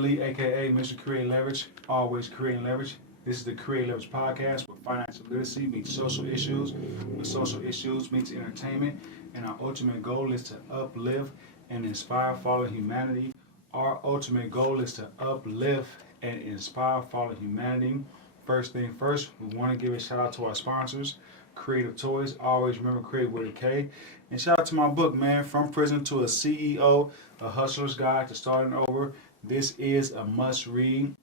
Lee, aka Mr. Create Leverage, always creating leverage. This is the Create Leverage podcast where financial literacy meets social issues, where social issues meets entertainment, and our ultimate goal is to uplift and inspire fallen humanity. Our ultimate goal is to uplift and inspire fallen humanity. First thing first, we want to give a shout out to our sponsors, Creative Toys. Always remember Create with a K. And shout out to my book, man, From Prison to a CEO, A Hustler's Guide to Starting Over. This is a must read.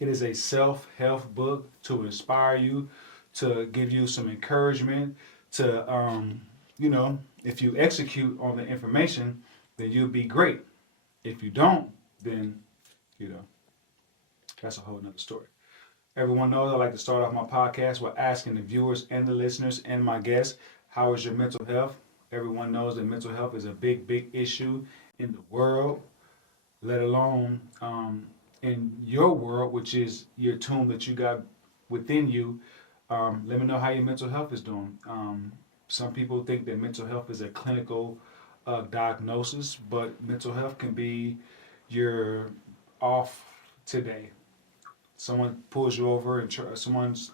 It is a self-help book to inspire you, to give you some encouragement, to, if you execute on the information, then you'll be great. If you don't, then, that's a whole nother story. Everyone knows I like to start off my podcast with asking the viewers and the listeners and my guests, how is your mental health? Everyone knows that mental health is a big, big issue in the world, let alone in your world, which is your tomb that you got within you. Let me know how your mental health is doing. Some people think that mental health is a clinical diagnosis, but mental health can be you're off today. Someone pulls you over and someone's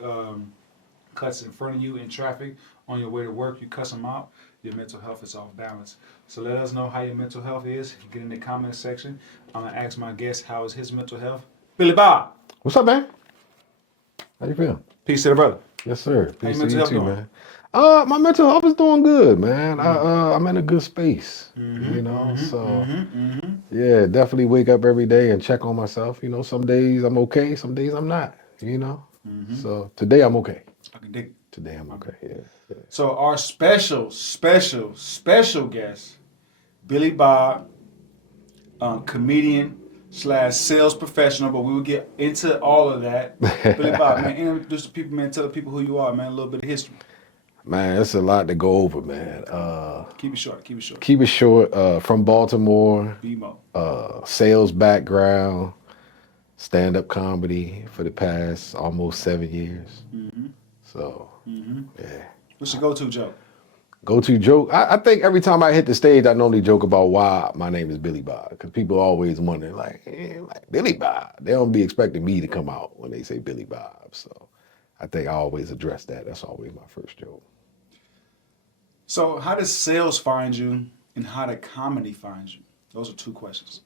cuts in front of you in traffic on your way to work, you cuss them out, your mental health is off balance. So let us know how your mental health is. Get in the comment section. I'm going to ask my guest how is his mental health. Billy Bob. What's up, man? How you feel? Peace to the brother. Yes, sir. How your Peace to mental you health too, doing? man. My mental health is doing good, man. I'm in a good space, yeah, definitely wake up every day and check on myself. Some days I'm okay, some days I'm not, So today I'm okay. I can dig it. Today I'm okay, yeah. So our special guest, Billy Bob, comedian / sales professional, but we will get into all of that. Billy Bob, man, introduce the people, man, tell the people who you are, man, a little bit of history. Man, it's a lot to go over, man. Keep it short. Keep it short. From Baltimore, BMO. Sales background, stand-up comedy for the past almost 7 years. So, yeah. What's your go-to joke? Go-to joke? I think every time I hit the stage, I normally joke about why my name is Billy Bob, because people always wonder, like Billy Bob. They don't be expecting me to come out when they say Billy Bob. So I think I always address that. That's always my first joke. So how does sales find you, and how did comedy find you? Those are two questions.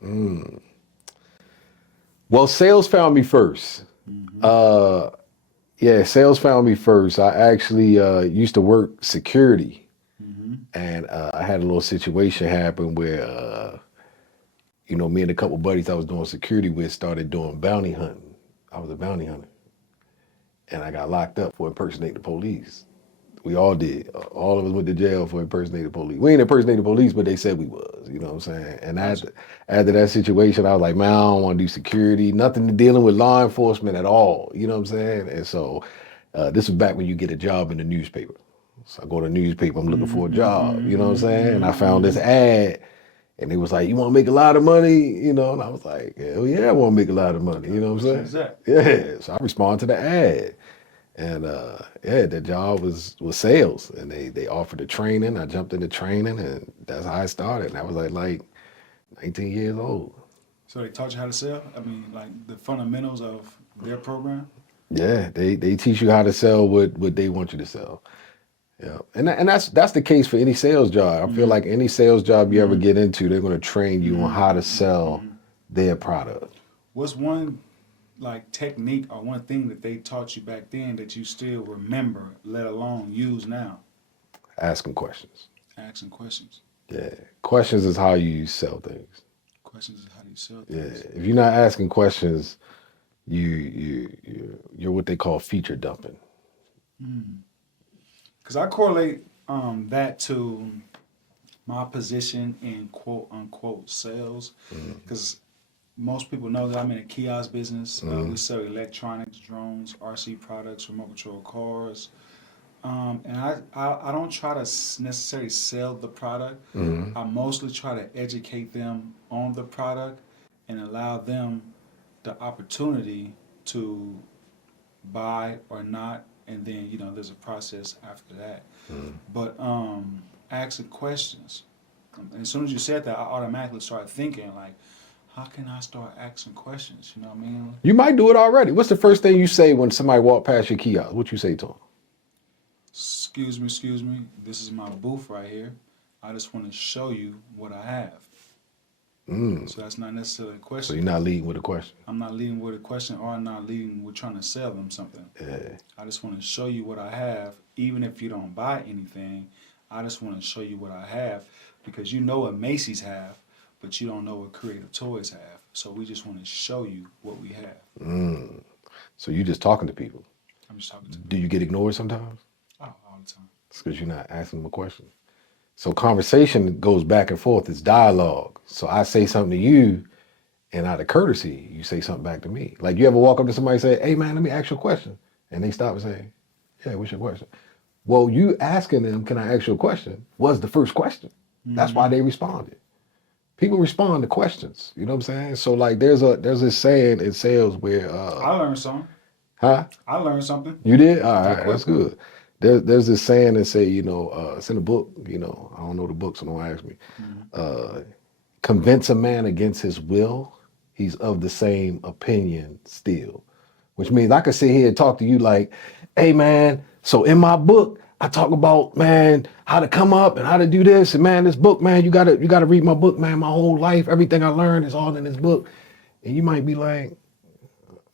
Well, sales found me first. Sales found me first. I actually used to work security, and I had a little situation happen where, me and a couple buddies I was doing security with started doing bounty hunting. I was a bounty hunter, and I got locked up for impersonating the police. We all did. All of us went to jail for impersonating the police. We ain't impersonating the police, but they said we was, you know what I'm saying? And after that situation, I was like, man, I don't want to do security, nothing dealing with law enforcement at all, you know what I'm saying? And so this was back when you get a job in the newspaper. So I go to the newspaper, I'm looking for a job, you know what I'm saying? And I found this ad, and it was like, you want to make a lot of money? And I was like, hell yeah, I want to make a lot of money, you know what I'm saying? Yeah, so I responded to the ad. And the job was sales, and they offered the training. I jumped into training, and that's how I started. And I was like 19 years old. So they taught you how to sell? I mean, like the fundamentals of their program? Yeah, they teach you how to sell what they want you to sell. Yeah, and that's the case for any sales job. I feel like any sales job you ever get into, they're going to train you on how to sell their product. What's one technique or one thing that they taught you back then that you still remember, let alone use now? Asking questions. Asking questions. Yeah, questions is how you sell things. Questions is how you sell things. Yeah, if you're not asking questions, you're what they call feature dumping. Because I correlate that to my position in quote unquote sales, because most people know that I'm in a kiosk business. We sell electronics, drones, RC products, remote control cars. And I don't try to necessarily sell the product. I mostly try to educate them on the product and allow them the opportunity to buy or not. And then, there's a process after that. But asking questions. And as soon as you said that, I automatically started thinking, like, how can I start asking questions? You know what I mean? You might do it already. What's the first thing you say when somebody walk past your kiosk? What you say to them? Excuse me. This is my booth right here. I just want to show you what I have. So that's not necessarily a So question. you're not leading with a question. I'm not leading with a question, or I'm not leading with trying to sell them something. Yeah. I just want to show you what I have. Even if you don't buy anything, I just want to show you what I have, because you know what Macy's have, but you don't know what Creative Toys have. So we just want to show you what we have. So you just talking to people. I'm just talking to Do you get ignored sometimes? all the time. It's because you're not asking them a question. So conversation goes back and forth. It's dialogue. So I say something to you, and out of courtesy, you say something back to me. Like, you ever walk up to somebody and say, "Hey man, let me ask you a question," and they stop and say, "Yeah, what's your question?" Well, you asking them, "Can I ask you a question?" was the first question. That's why they responded. People respond to questions. You know what I'm saying? So like, there's this saying in sales where I learned something. huh? I learned something. You did? All right, that's good. There's this saying that say, it's in a book, I don't know the book, so don't ask me. Convince a man against his will, he's of the same opinion still. Which means I could sit here and talk to you like, "Hey man, so in my book, I talk about, man, how to come up and how to do this. And man, this book, man, you gotta read my book, man. My whole life, everything I learned is all in this book." And you might be like,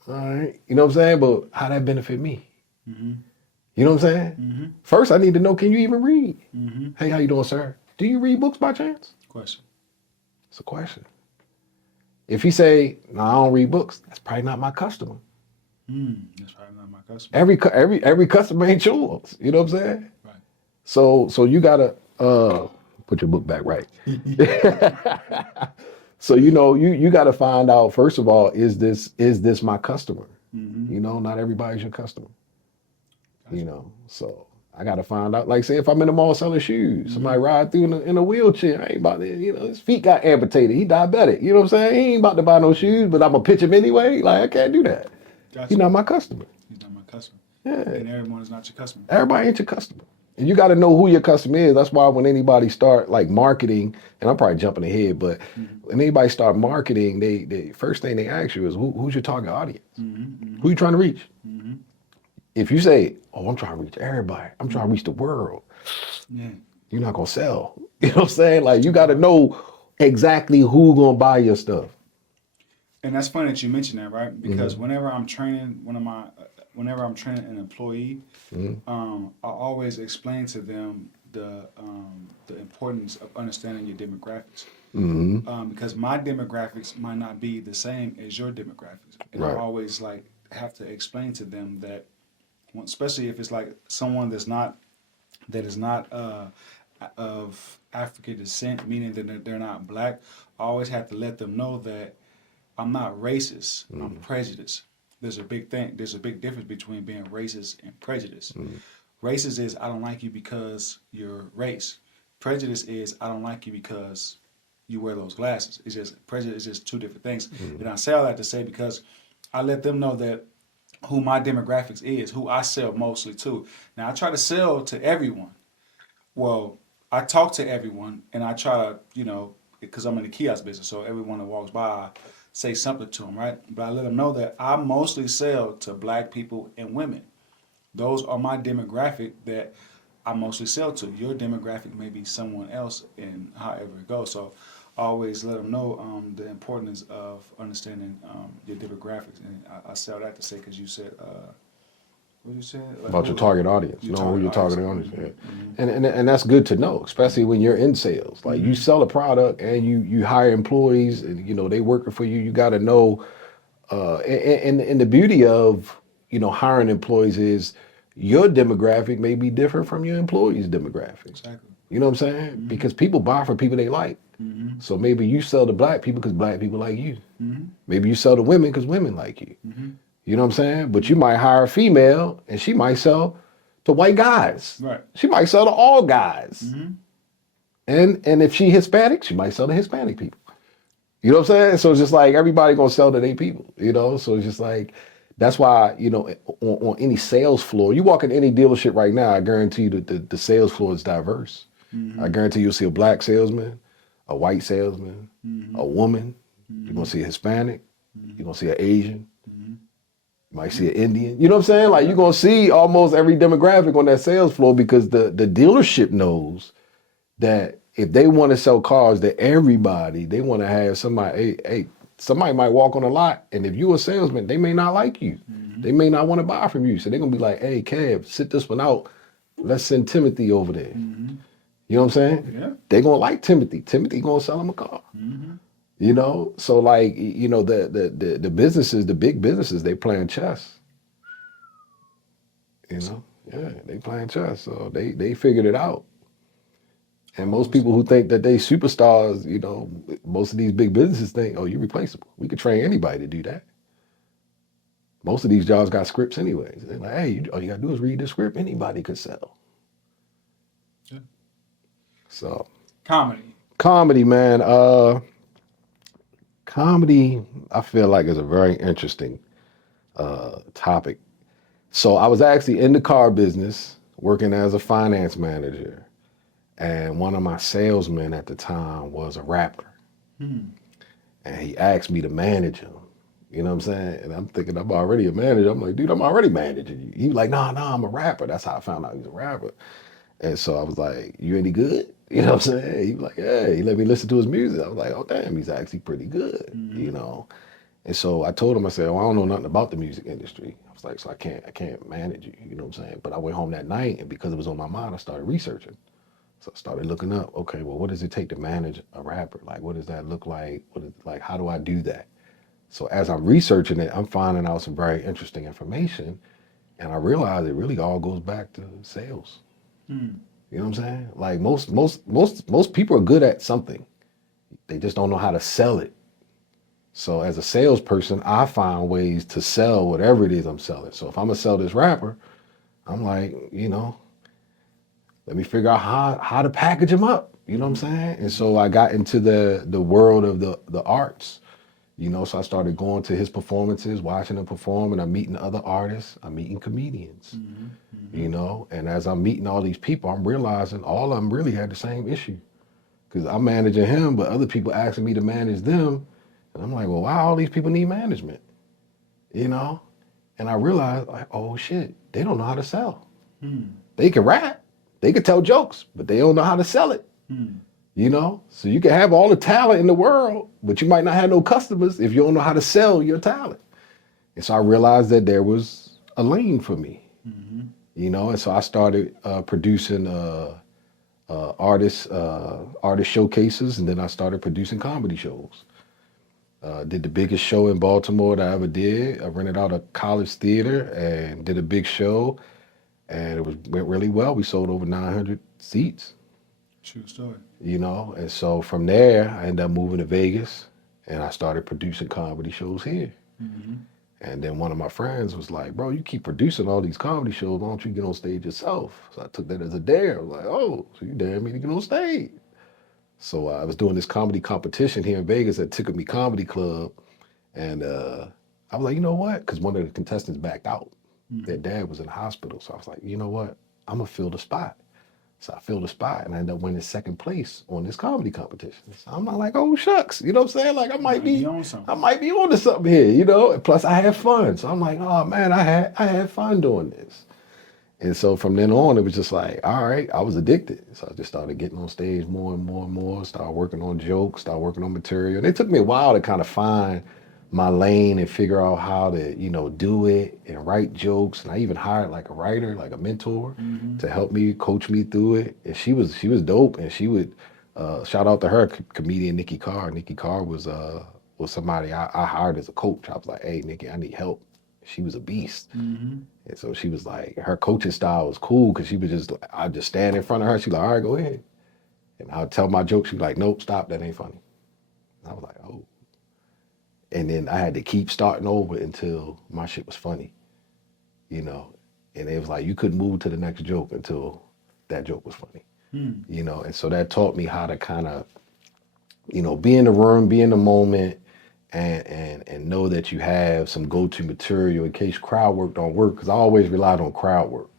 "All right," you know what I'm saying? But how that benefit me? You know what I'm saying? First, I need to know, can you even read? Hey, how you doing, sir? Do you read books by chance? Question. It's a question. If he say, "No, I don't read books," that's probably not my customer. That's probably not my customer. Every customer ain't yours. You know what I'm saying? Right. So you gotta put your book back right. So you gotta find out, first of all, is this my customer? Not everybody's your customer. Gotcha. So I gotta find out. Like, say if I'm in the mall selling shoes, somebody ride through in a wheelchair, I ain't about to, his feet got amputated, he diabetic. You know what I'm saying? He ain't about to buy no shoes, but I'm gonna pitch him anyway. Like, I can't do that. Gotcha. He's not my customer. He's not my customer. Yeah. And everyone is not your customer. Everybody ain't your customer. And you got to know who your customer is. That's why when anybody start like marketing, and I'm probably jumping ahead, but when anybody start marketing, they first thing they ask you is, who's your target audience? Who you trying to reach? If you say, "Oh, I'm trying to reach everybody. I'm trying to reach the world," you're not going to sell. You know what I'm saying? Like, you got to know exactly who going to buy your stuff. And that's funny that you mentioned that, right? Because whenever I'm training an employee, I always explain to them the importance of understanding your demographics. Because my demographics might not be the same as your demographics, and Right. I always have to explain to them that, especially if it's like someone that is not of African descent, meaning that they're not black. I always have to let them know that I'm not racist. I'm prejudiced. There's a big difference between being racist and prejudice. Racist is, I don't like you because you're race. Prejudice is, I don't like you because you wear those glasses. It's just, prejudice is just two different things. And I say all that to say, because I let them know that who my demographics is, who I sell mostly to. Now, I try to sell to everyone. Well, I talk to everyone, and I try to, because I'm in the kiosk business, so everyone that walks by, I say something to them, right? But I let them know that I mostly sell to black people and women. Those are my demographic that I mostly sell to. Your demographic may be someone else, and however it goes. So I always let them know the importance of understanding your demographics. And I sell that to say, because you said, what you said? About your target audience, knowing who your target audience is. Mm-hmm. And that's good to know, especially when you're in sales. Like, you sell a product and you hire employees, and they working for you. You got to know, and the beauty of hiring employees is your demographic may be different from your employees' demographic. Exactly. You know what I'm saying? Because people buy from people they like. So maybe you sell to black people because black people like you. Maybe you sell to women because women like you. You know what I'm saying? But you might hire a female and she might sell to white guys. Right. She might sell to all guys. And if she Hispanic, she might sell to Hispanic people. You know what I'm saying? So it's just like everybody gonna sell to their people, So it's just like, that's why, on any sales floor, you walk in any dealership right now, I guarantee you that the sales floor is diverse. I guarantee you'll see a black salesman, a white salesman, a woman, You're gonna see a Hispanic. You're gonna see an Asian. You might see an Indian. You know what I'm saying? Like you're gonna see almost every demographic on that sales floor because the dealership knows that if they want to sell cars to everybody, they want to have somebody. Hey, somebody might walk on the lot, and if you're a salesman, they may not like you. They may not want to buy from you. So they're gonna be like, "Hey, Kev, sit this one out. Let's send Timothy over there." You know what I'm saying? Yeah. They're gonna like Timothy. Timothy gonna sell them a car. You know, so like the businesses, the big businesses, they playing chess. You know, yeah, they playing chess. So they figured it out. And most people who think that they superstars, you know, most of these big businesses think, oh, you're replaceable. We could train anybody to do that. Most of these jobs got scripts anyways. They're like, hey, all you gotta do is read the script. Anybody could sell. Yeah. So comedy, man. Comedy, I feel like is a very interesting topic. So I was actually in the car business working as a finance manager. And one of my salesmen at the time was a rapper. And he asked me to manage him. You know what I'm saying? And I'm thinking I'm already a manager. I'm like, dude, I'm already managing you. He was like, nah, I'm a rapper. That's how I found out he was a rapper. And so I was like, you any good? You know what I'm saying? He was like, yeah. He let me listen to his music. I was like, oh, damn, he's actually pretty good, you know? And so I told him, I said, well, I don't know nothing about the music industry. I was like, so I can't manage you, you know what I'm saying? But I went home that night, and because it was on my mind, I started researching. So I started looking up, okay, well, what does it take to manage a rapper? Like, what does that look like? Like, how do I do that? So as I'm researching it, I'm finding out some very interesting information. And I realized it really all goes back to sales. You know what I'm saying? Like most people are good at something. They just don't know how to sell it. So as a salesperson, I find ways to sell whatever it is I'm selling. So if I'm gonna sell this rapper, I'm like, you know, let me figure out how to package them up. You know what I'm saying? And so I got into the world of the arts, you know, so I started going to his performances, watching him perform, and I'm meeting other artists, I'm meeting comedians, you know, and as I'm meeting all these people, I'm realizing all of them really had the same issue because I'm managing him, but other people asking me to manage them. And I'm like, well, why all these people need management, you know? And I realized, like, oh shit, they don't know how to sell. They can rap. They could tell jokes, but they don't know how to sell it. You know? So you can have all the talent in the world, but you might not have no customers if you don't know how to sell your talent. And so I realized that there was a lane for me. You know, and so I started producing artist showcases, and then I started producing comedy shows. Did the biggest show in Baltimore that I ever did. I rented out a college theater and did a big show. And went really well. We sold over 900 seats. True story. You know, and so from there, I ended up moving to Vegas, and I started producing comedy shows here. And then one of my friends was like, bro, you keep producing all these comedy shows, why don't you get on stage yourself? So I took that as a dare. I was like, oh, so you dare me to get on stage. So I was doing this comedy competition here in Vegas at Tickle Me Comedy Club. And I was like, you know what? Because one of the contestants backed out. Their dad was in the hospital. So I was like, you know what? I'm going to fill the spot. So I filled the spot and I ended up winning second place on this comedy competition. So I'm not like, oh, shucks. You know what I'm saying? Like I might be on to something here, you know? And plus I had fun. So I'm like, oh man, I had fun doing this. And so from then on, it was just like, all right, I was addicted. So I just started getting on stage more and more and more, started working on jokes, started working on material. And it took me a while to kind of find my lane and figure out how to, you know, do it and write jokes. And I even hired like a writer, like a mentor to help me, coach me through it. And she was dope. And she would, shout out to her, comedian Nikki Carr. Nikki Carr was somebody I hired as a coach. I was like, hey, Nikki, I need help. She was a beast. And so she was like, her coaching style was cool because she was just, I'd just stand in front of her. She's like, all right, go ahead. And I would tell my joke. She'd be like, nope, stop, that ain't funny. And I was like, oh. And then I had to keep starting over until my shit was funny, you know. And it was like, you couldn't move to the next joke until that joke was funny, you know. And so that taught me how to kind of, you know, be in the room, be in the moment, and know that you have some go-to material in case crowd work don't work. Because I always relied on crowd work.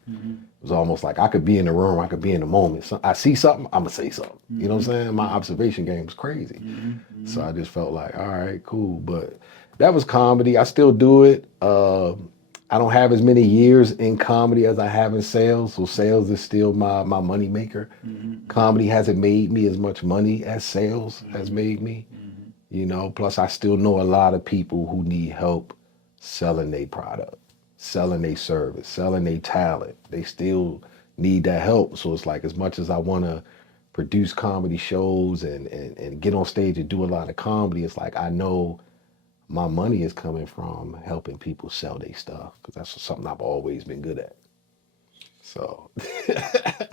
It was almost like I could be in the room, I could be in the moment. So I see something, I'm gonna say something. You know what I'm saying? My observation game was crazy. So I just felt like, all right, cool. But that was comedy. I still do it. I don't have as many years in comedy as I have in sales. So sales is still my money maker. Comedy hasn't made me as much money as sales has made me. You know, plus I still know a lot of people who need help selling their product, selling their service, selling their talent. They still need that help. So it's like, as much as I want to produce comedy shows and get on stage and do a lot of comedy, it's like I know my money is coming from helping people sell their stuff, because that's something I've always been good at. So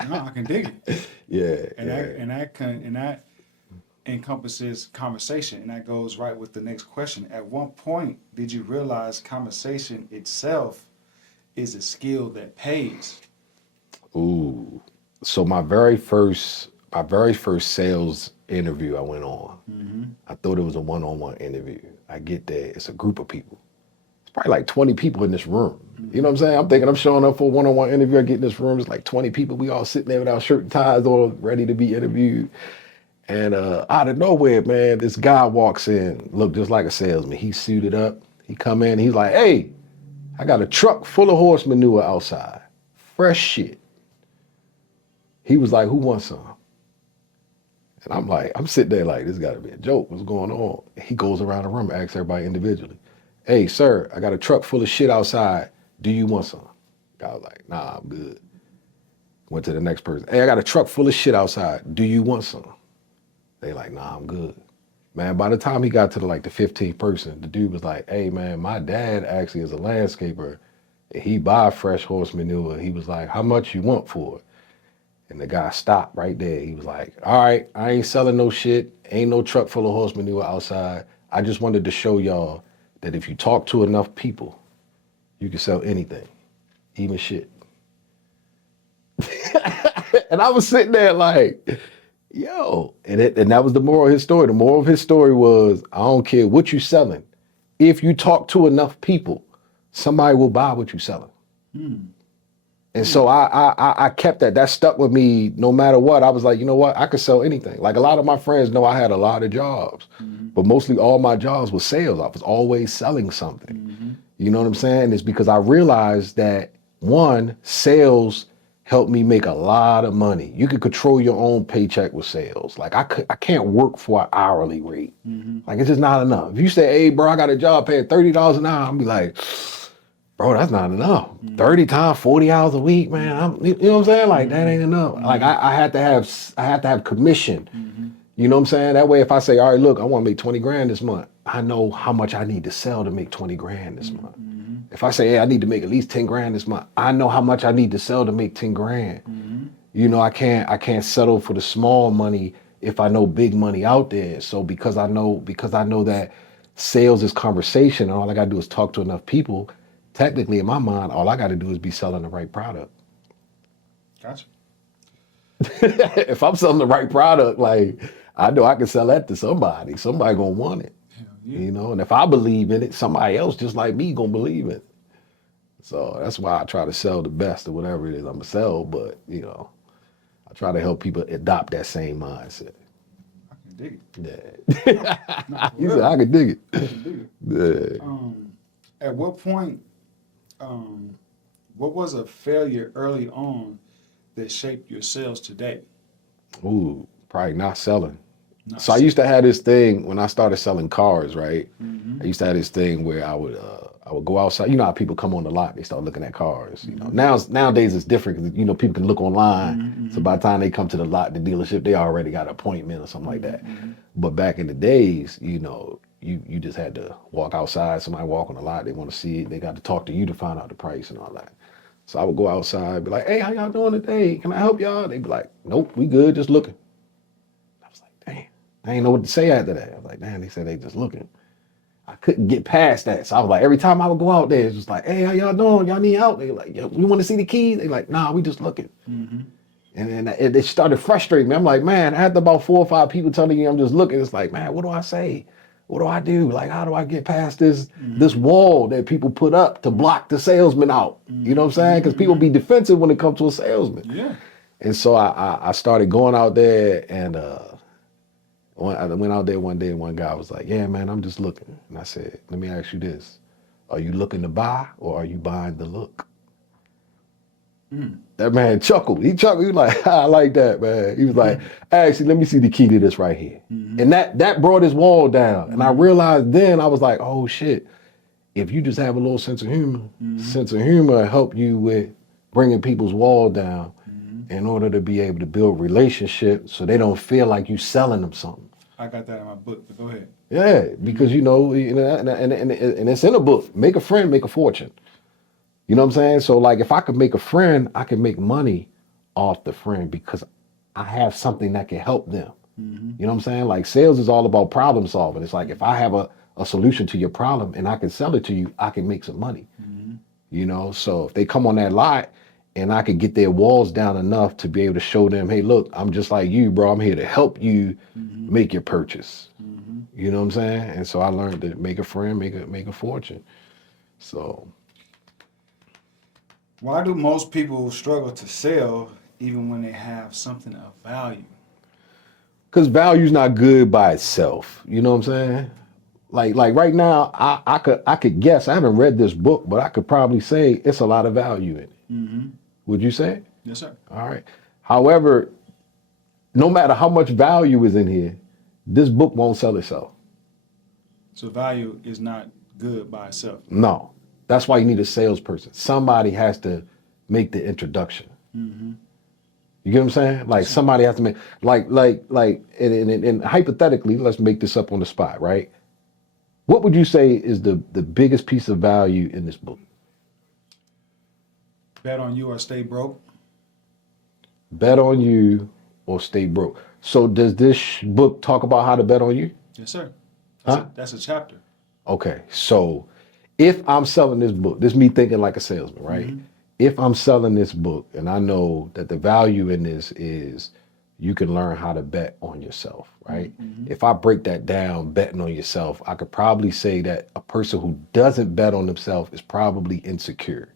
No, I can dig it. yeah, And that encompasses conversation, and that goes right with the next question. At what point did you realize conversation itself is a skill that pays? ooh. So my very first sales interview I went on, I thought it was a one-on-one interview. I get there, it's a group of people. It's probably like 20 people in this room. You know what I'm saying? I'm thinking I'm showing up for a one-on-one interview. I get in this room, it's like 20 people. We all sitting there with our shirt and ties on, ready to be interviewed. And out of nowhere, man, this guy walks in, looked just like a salesman. He's suited up. He come in, he's like, hey, I got a truck full of horse manure outside. Fresh shit. He was like, who wants some? And I'm like, I'm sitting there like, this gotta be a joke. What's going on? He goes around the room, asks everybody individually. Hey, sir, I got a truck full of shit outside. Do you want some? I was like, nah, I'm good. Went to the next person. Hey, I got a truck full of shit outside. Do you want some? They like, nah, I'm good. Man, by the time he got to the 15th person, the dude was like, hey, man, my dad actually is a landscaper. And he buy fresh horse manure. He was like, how much you want for it? And the guy stopped right there. He was like, all right, I ain't selling no shit. Ain't no truck full of horse manure outside. I just wanted to show y'all that if you talk to enough people, you can sell anything, even shit. And I was sitting there like, yo, and that was the moral of his story. The moral of his story was, I don't care what you selling. If you talk to enough people, somebody will buy what you selling. And so I kept that. That stuck with me no matter what. I was like, you know what? I could sell anything. Like, a lot of my friends know I had a lot of jobs, but mostly all my jobs was sales. I was always selling something. You know what I'm saying? It's because I realized that, one, sales helped me make a lot of money. You can control your own paycheck with sales. Like, I can't work for an hourly rate. Like, it's just not enough. If you say, hey, bro, I got a job paying $30 an hour, I'll be like, bro, that's not enough. 30 times 40 hours a week, man. You know what I'm saying? Like, that ain't enough. Like, I had to have commission. You know what I'm saying? That way, if I say, all right, look, I want to make 20 grand this month, I know how much I need to sell to make 20 grand this month. If I say, hey, I need to make at least 10 grand this month, I know how much I need to sell to make 10 grand. You know, I can't settle for the small money if I know big money out there. So because I know that sales is conversation and all I gotta do is talk to enough people, technically in my mind, all I gotta do is be selling the right product. Gotcha. If I'm selling the right product, like, I know I can sell that to somebody. Somebody gonna want it. Yeah. You know, and if I believe in it, somebody else just like me gonna believe it. So that's why I try to sell the best of whatever it is I'm gonna sell. But, you know, I try to help people adopt that same mindset. I can dig Yeah. it. No, for He said real. I could dig it. I can dig it. Yeah. At what point, what was a failure early on that shaped your sales today? Ooh, probably not selling. Not So I used to have this thing when I started selling cars, right? I used to have this thing where I would go outside. You know how people come on the lot, they start looking at cars. You know, nowadays it's different because, you know, people can look online. So by the time they come to the lot, the dealership, they already got an appointment or something like that. But back in the days, you know, you just had to walk outside. Somebody walk on the lot, they want to see it. They got to talk to you to find out the price and all that. So I would go outside, be like, hey, how y'all doing today? Can I help y'all? They'd be like, nope, we good, just looking. I was like, damn. I didn't know what to say after that. I was like, damn, they said they just looking. I couldn't get past that. So I was like, every time I would go out there, it's just like, hey, how y'all doing? Y'all need help? They like, yeah, we want to see the keys? They like, nah, we just looking. And then it started frustrating me. I'm like, man, after about 4 or 5 people telling you I'm just looking, it's like, man, what do I say? What do I do? Like, how do I get past this wall that people put up to block the salesman out? You know what I'm saying? Because people be defensive when it comes to a salesman. Yeah. And so I started going out there, and I went out there one day, and one guy was like, yeah, man, I'm just looking. And I said, let me ask you this. Are you looking to buy, or are you buying the look? That man chuckled. He chuckled. He was like, I like that, man. He was like, actually, let me see the key to this right here. And that brought his wall down. And I realized then, I was like, oh, shit. If you just have a little sense of humor help you with bringing people's wall down in order to be able to build relationships so they don't feel like you selling them something. I got that in my book, but go ahead. Yeah, because, and it's in a book. Make a friend, make a fortune. You know what I'm saying? So, like, if I could make a friend, I can make money off the friend because I have something that can help them. You know what I'm saying? Like, sales is all about problem solving. It's like, if I have a solution to your problem and I can sell it to you, I can make some money. You know, so if they come on that lot and I could get their walls down enough to be able to show them, hey, look, I'm just like you, bro. I'm here to help you make your purchase. You know what I'm saying? And so I learned to make a friend, make a fortune. So. Why do most people struggle to sell even when they have something of value? Because value's not good by itself. You know what I'm saying? Like right now, I could guess. I haven't read this book, but I could probably say it's a lot of value in it. Would you say? Yes, sir. All right. However, no matter how much value is in here, this book won't sell itself. So value is not good by itself. No. That's why you need a salesperson. Somebody has to make the introduction. You get what I'm saying? Like, somebody has to make, and hypothetically, let's make this up on the spot, right? What would you say is the biggest piece of value in this book? Bet on you or stay broke. Bet on you or stay broke. So does this book talk about how to bet on you? Yes, sir. Huh? That's a chapter. Okay, so if I'm selling this book, this is me thinking like a salesman, right? If I'm selling this book and I know that the value in this is you can learn how to bet on yourself, right? If I break that down, betting on yourself, I could probably say that a person who doesn't bet on themselves is probably insecure,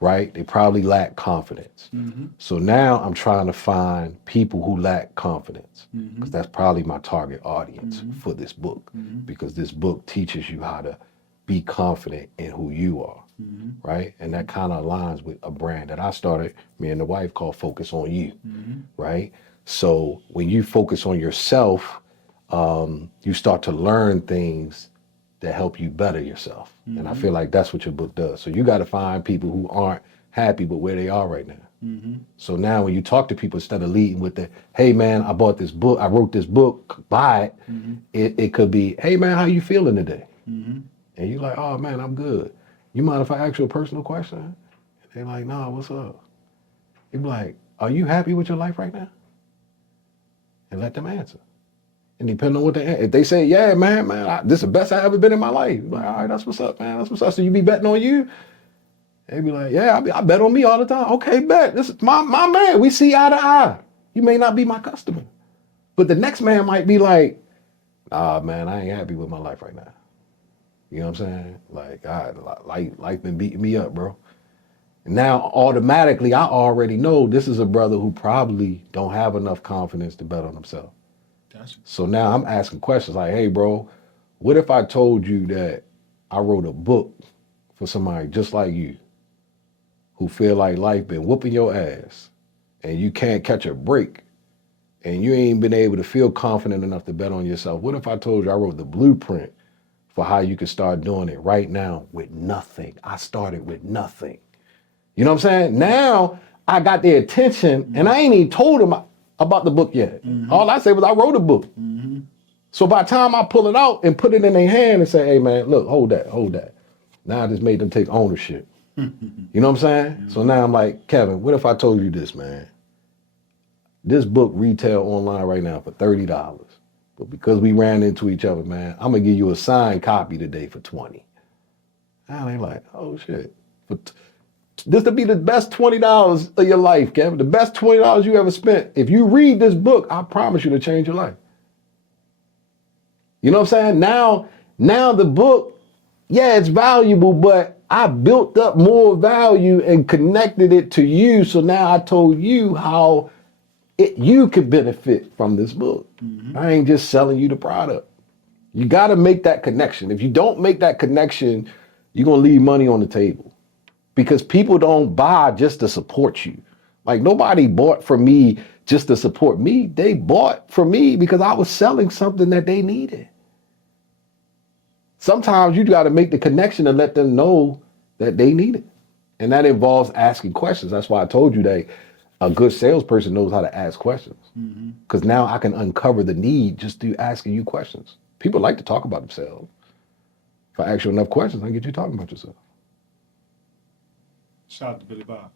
right? They probably lack confidence. So now I'm trying to find people who lack confidence because that's probably my target audience for this book because this book teaches you how to be confident in who you are, right? And that kind of aligns with a brand that I started, me and the wife, called Focus on You, right? So when you focus on yourself, you start to learn things that help you better yourself. And I feel like that's what your book does. So you got to find people who aren't happy with where they are right now. So now when you talk to people, instead of leading with the, hey man, I bought this book, I wrote this book, buy it, it could be, hey man, how you feeling today? And you're like, oh man, I'm good. You mind if I ask you a personal question? And they're like, nah, what's up? You be like, are you happy with your life right now? And let them answer. And depending on what if they say, yeah, man, this is the best I ever been in my life. You're like, all right, that's what's up, man. That's what's up. So you be betting on you? They be like, yeah, I bet on me all the time. Okay, bet. This is my man. We see eye to eye. You may not be my customer. But the next man might be like, nah, man, I ain't happy with my life right now. You know what I'm saying? Like, life been beating me up, bro. And now, automatically, I already know this is a brother who probably don't have enough confidence to bet on himself. Gotcha. So now I'm asking questions like, hey, bro, what if I told you that I wrote a book for somebody just like you who feel like life been whooping your ass and you can't catch a break and you ain't been able to feel confident enough to bet on yourself? What if I told you I wrote the blueprint for how you can start doing it right now with nothing? I started with nothing. You know what I'm saying? Now I got their attention and I ain't even told them about the book yet. All I said was I wrote a book. So by the time I pull it out and put it in their hand and say, hey man, look, hold that. Now I just made them take ownership. You know what I'm saying? So now I'm like, Kevin, what if I told you this, man? This book retail online right now for $30. But because we ran into each other, man, I'm gonna give you a signed copy today for $20. Now they like, oh shit. But this to be the best $20 of your life, Kevin. The best $20 you ever spent. If you read this book, I promise you to change your life. You know what I'm saying? Now the book, yeah, it's valuable, but I built up more value and connected it to you. So now I told you how you could benefit from this book. I ain't just selling you the product. You got to make that connection. If you don't make that connection, you're going to leave money on the table because people don't buy just to support you. Like nobody bought from me just to support me. They bought from me because I was selling something that they needed. Sometimes you got to make the connection and let them know that they need it. And that involves asking questions. That's why I told you that a good salesperson knows how to ask questions. Because now I can uncover the need just through asking you questions. People like to talk about themselves. If I ask you enough questions, I can get you talking about yourself. Shout out to Billy Bob.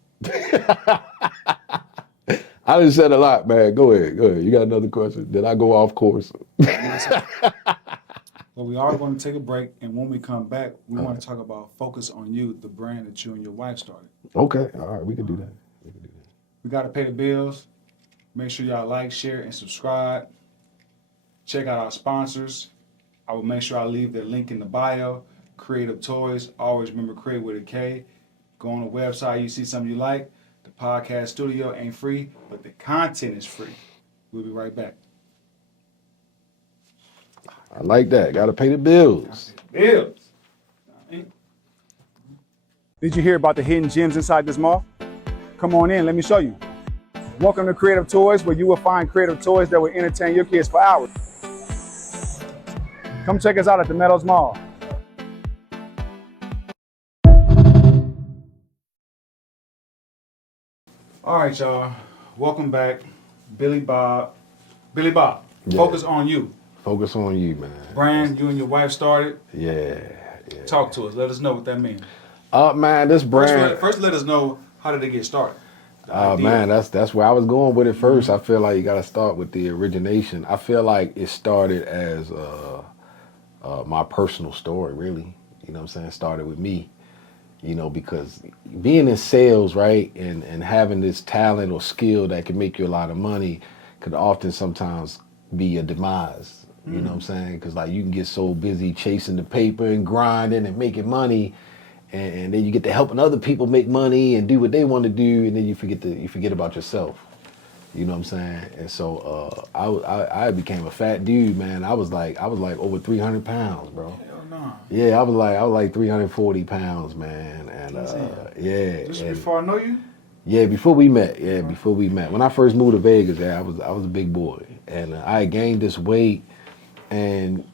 I done said a lot, man. Go ahead. You got another question? Did I go off course? Well, we are going to take a break, and when we come back, we want to talk about Focus on You, the brand that you and your wife started. Okay. All right. We can do that. We got to pay the bills. Make sure y'all like, share, and subscribe. Check out our sponsors. I will make sure I leave their link in the bio. Kreative Toys. Always remember Kreate with a K. Go on the website. You see something you like. The podcast studio ain't free, but the content is free. We'll be right back. I like that. Got to pay the bills. Bills. Did you hear about the hidden gems inside this mall? Come on in, let me show you. Welcome to Kreative Toys, where you will find creative toys that will entertain your kids for hours. Come check us out at the Meadows Mall. All right, y'all. Welcome back. Billy Bob. Yeah. Focus on You. Focus on you, man. Brand you and your wife started. Yeah. Talk to us. Let us know what that means. Man, this brand. First let us know, how did it get started? Man, that's where I was going with it first. I feel like you got to start with the origination. I feel like it started as my personal story, really. You know what I'm saying? It started with me, you know, because being in sales, right, and having this talent or skill that can make you a lot of money could often sometimes be a demise. You know what I'm saying? Because like you can get so busy chasing the paper and grinding and making money, and then you get to helping other people make money and do what they want to do, and then you forget about yourself. You know what I'm saying? And so I became a fat dude, man. I was like over 300 pounds, bro. Hell no. Yeah, I was like 340 pounds, man. And yeah. Just before I know you? Yeah, before we met. When I first moved to Vegas, I was a big boy, and I gained this weight, and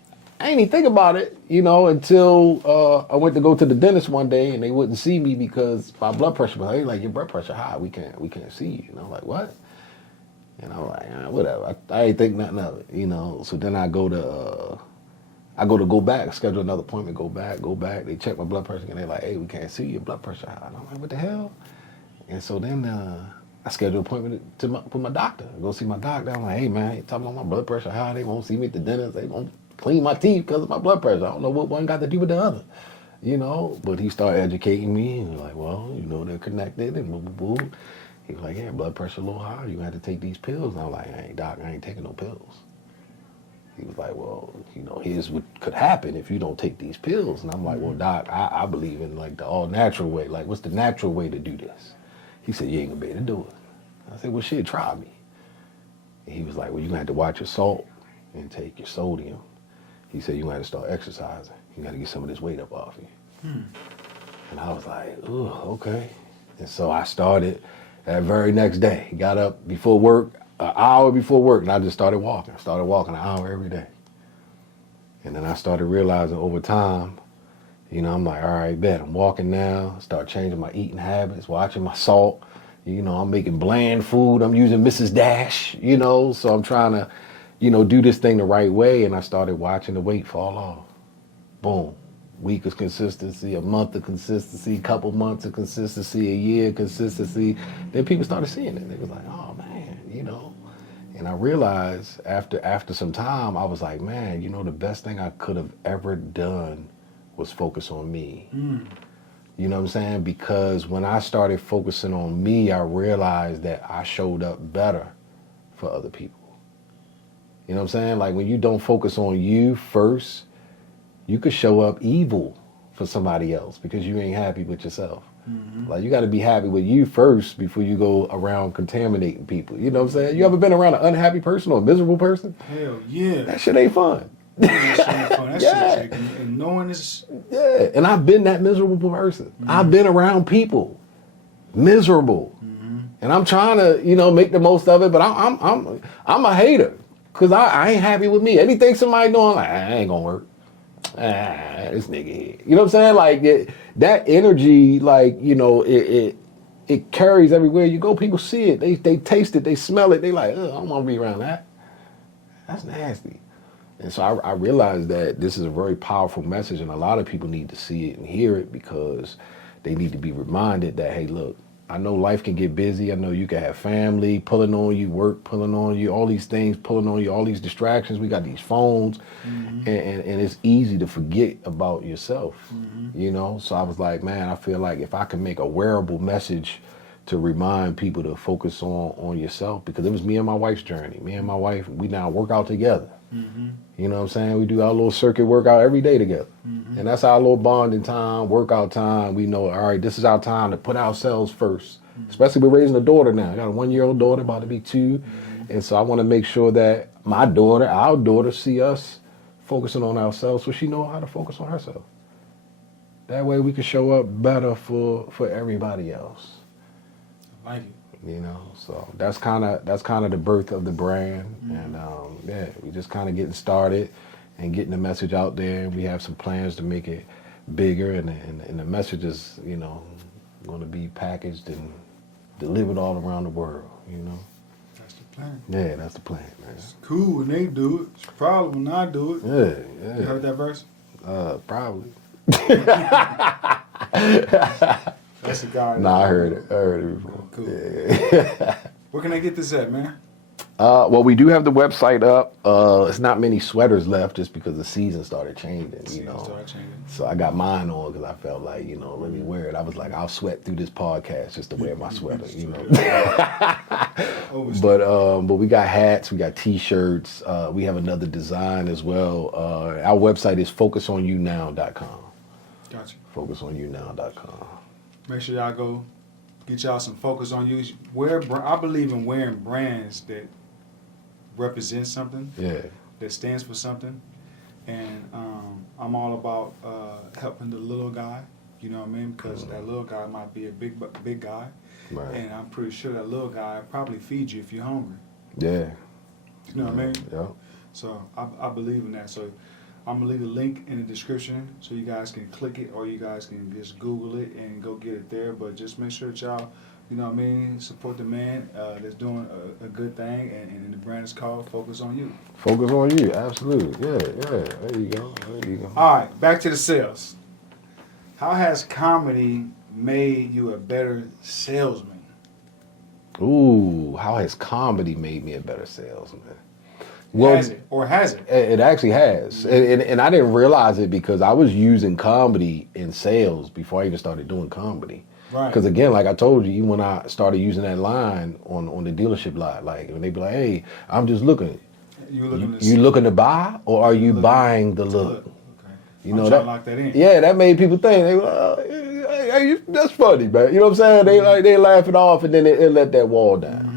I didn't even think about it, you know, until I went to go to the dentist one day, and they wouldn't see me because my blood pressure was like, your blood pressure high, we can't see you. And I'm like, what? And I'm like, whatever. I ain't think nothing of it, you know. So then I go back, schedule another appointment, go back. They check my blood pressure, and they're like, hey, we can't see your blood pressure high. And I'm like, what the hell? And so then I scheduled an appointment with my doctor. I go see my doctor. I'm like, hey, man, you talking about my blood pressure high. They won't see me at the dentist. They won't clean my teeth because of my blood pressure. I don't know what one got to do with the other, you know. But he started educating me. And like, well, you know, they're connected and boo, boo, boo. He was like, yeah, blood pressure a little higher. You have to take these pills. And I'm like, hey, doc, I ain't taking no pills. He was like, well, you know, here's what could happen if you don't take these pills. And I'm like, well, doc, I believe in like the all natural way. Like, what's the natural way to do this? He said, you ain't gonna be able to do it. I said, well, shit, try me. And he was like, well, you're gonna have to watch your salt and take your sodium. He said, you're gonna have to start exercising. You gotta get some of this weight up off you. And I was like, oh, okay. And so I started that very next day. Got up before work, an hour before work, and I just started walking. I started walking an hour every day. And then I started realizing over time, you know, I'm like, all right, bet. I'm walking now. Start changing my eating habits, watching my salt. You know, I'm making bland food. I'm using Mrs. Dash, you know. So I'm trying to, you know, do this thing the right way. And I started watching the weight fall off. Boom. Week of consistency, a month of consistency, couple months of consistency, a year of consistency. Then people started seeing it. They was like, oh, man, you know. And I realized after some time, I was like, man, you know, the best thing I could have ever done was focus on me. You know what I'm saying? Because when I started focusing on me, I realized that I showed up better for other people. You know what I'm saying? Like when you don't focus on you first, you could show up evil for somebody else because you ain't happy with yourself. Like you got to be happy with you first before you go around contaminating people. You know what I'm saying? You ever been around an unhappy person or a miserable person? Hell yeah. That shit ain't fun. That shit ain't fun. That Yeah. shit's like, and knowing is Yeah, and I've been that miserable person. I've been around people miserable, and I'm trying to, make the most of it. But I'm a hater because I ain't happy with me. Anything somebody doing, like, I ain't gonna work. This nigga here. You know what I'm saying? Like that energy, like it carries everywhere you go. People see it, they taste it, they smell it. They like, ugh, I don't want to be around that. That's nasty. And so I realized that this is a very powerful message, and a lot of people need to see it and hear it because they need to be reminded that, hey, look, I know life can get busy. I know you can have family pulling on you, work pulling on you, all these things pulling on you, all these distractions. We got these phones, and it's easy to forget about yourself, So I was like, man, I feel like if I can make a wearable message to remind people to focus on yourself, because it was me and my wife's journey. Me and my wife, we now work out together. You know what I'm saying? We do our little circuit workout every day together. And that's our little bonding time, workout time. We know, all right, this is our time to put ourselves first. Especially we're raising a daughter now. I got a 1-year-old daughter, about to be 2. And so I want to make sure that my daughter, our daughter, see us focusing on ourselves so she know how to focus on herself. That way we can show up better for everybody else. I like it. So that's kind of the birth of the brand, and we just kind of getting started and getting the message out there. We have some plans to make it bigger, and the message is going to be packaged and delivered all around the world. That's the plan. Yeah, that's the plan, man. It's cool when they do it. It's a problem when I do it. Yeah. You heard that verse? Probably. That's the guy. Nah, I heard it before. Cool. Yeah. Where can I get this at, man? Well, we do have the website up. It's not many sweaters left just because the season started changing, So I got mine on because I felt like, let me wear it. I was like, I'll sweat through this podcast just to wear my sweater, But we got hats, we got T-shirts. We have another design as well. Our website is focusonyounow.com. Gotcha. Focusonyounow.com. Make sure y'all go get y'all some focus on you. I believe in wearing brands that represent something. Yeah. That stands for something. And I'm all about helping the little guy. You know what I mean? Because that little guy might be a big guy. Right. And I'm pretty sure that little guy probably feeds you if you're hungry. Yeah. You know what I mean? Yeah. So I believe in that. So I'm going to leave a link in the description so you guys can click it, or you guys can just Google it and go get it there. But just make sure that y'all, support the man that's doing a good thing, and the brand is called Focus on You. Focus on you, absolutely. Yeah. There you go. All right, back to the sales. How has comedy made you a better salesman? Ooh, how has comedy made me a better salesman? Has it? It actually has. And I didn't realize it because I was using comedy in sales before I even started doing comedy. Right. Because again, like I told you, even when I started using that line on the dealership lot, like when they be like, "Hey, I'm just looking." You looking to buy, or are you buying the look? Okay. I'm trying to lock that in. Yeah, that made people think. They hey, that's funny, man. You know what I'm saying? They laugh it off, and then they let that wall down.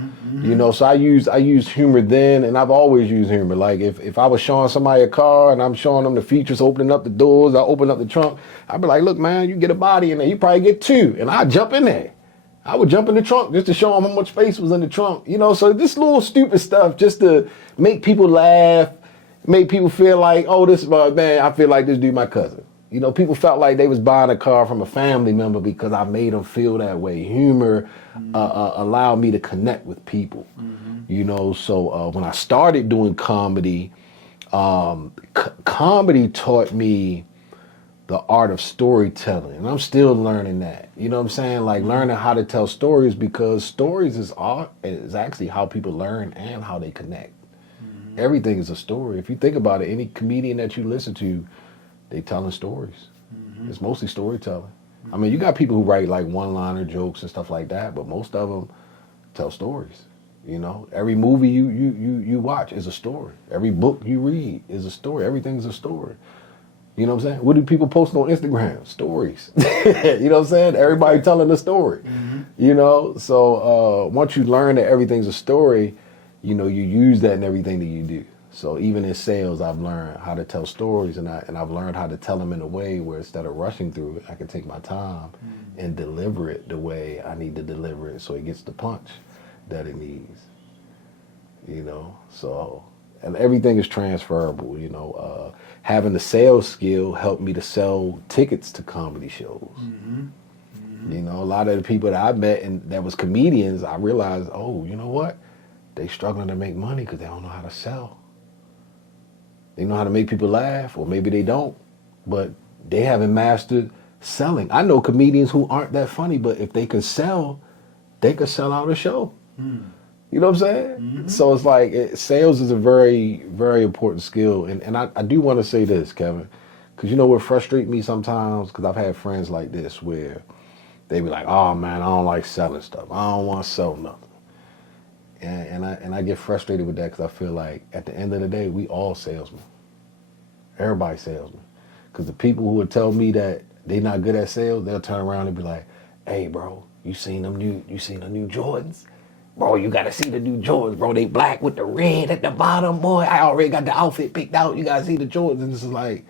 So I used humor then, and I've always used humor. Like if I was showing somebody a car and I'm showing them the features, opening up the doors, I open up the trunk, I'd be like, "Look, man, you get a body in there, you probably get 2," and I'd jump in there. I would jump in the trunk just to show them how much space was in the trunk. So this little stupid stuff just to make people laugh, make people feel like, oh, this man, I feel like this dude my cousin. People felt like they was buying a car from a family member because I made them feel that way. Humor allowed me to connect with people. So when I started doing comedy, comedy taught me the art of storytelling, and I'm still learning that. You know what I'm saying? Like learning how to tell stories, because stories is actually how people learn and how they connect. Everything is a story. If you think about it, any comedian that you listen to, they telling stories. It's mostly storytelling. I mean, you got people who write like one-liner jokes and stuff like that, but most of them tell stories. You know, every movie you watch is a story. Every book you read is a story. Everything's a story. You know what I'm saying? What do people post on Instagram? Stories. You know what I'm saying? Everybody telling a story. Mm-hmm. You know, so once you learn that everything's a story, you know, you use that in everything that you do. So even in sales, I've learned how to tell stories, and I've learned how to tell them in a way where instead of rushing through it, I can take my time and deliver it the way I need to deliver it, so it gets the punch that it needs. You know, so, and everything is transferable. You know, having the sales skill helped me to sell tickets to comedy shows. Mm-hmm. Mm-hmm. You know, a lot of the people that I met and that was comedians, I realized, oh, you know what? They struggling to make money because they don't know how to sell. They know how to make people laugh, or maybe they don't, but they haven't mastered selling. I know comedians who aren't that funny, but if they can sell, they could sell out a show. Mm. You know what I'm saying? Mm-hmm. So it's like, sales is a very, very important skill. And I do want to say this, Kevin, because you know what frustrates me sometimes, because I've had friends like this where they be like, oh man, I don't like selling stuff. I don't want to sell nothing. And I get frustrated with that because I feel like at the end of the day, we all salesmen. Everybody salesman. Because the people who would tell me that they not good at sales, they'll turn around and be like, hey bro, you seen the new Jordans? Bro, you gotta see the new Jordans, bro. They black with the red at the bottom, boy. I already got the outfit picked out. You gotta see the Jordans. And this is like,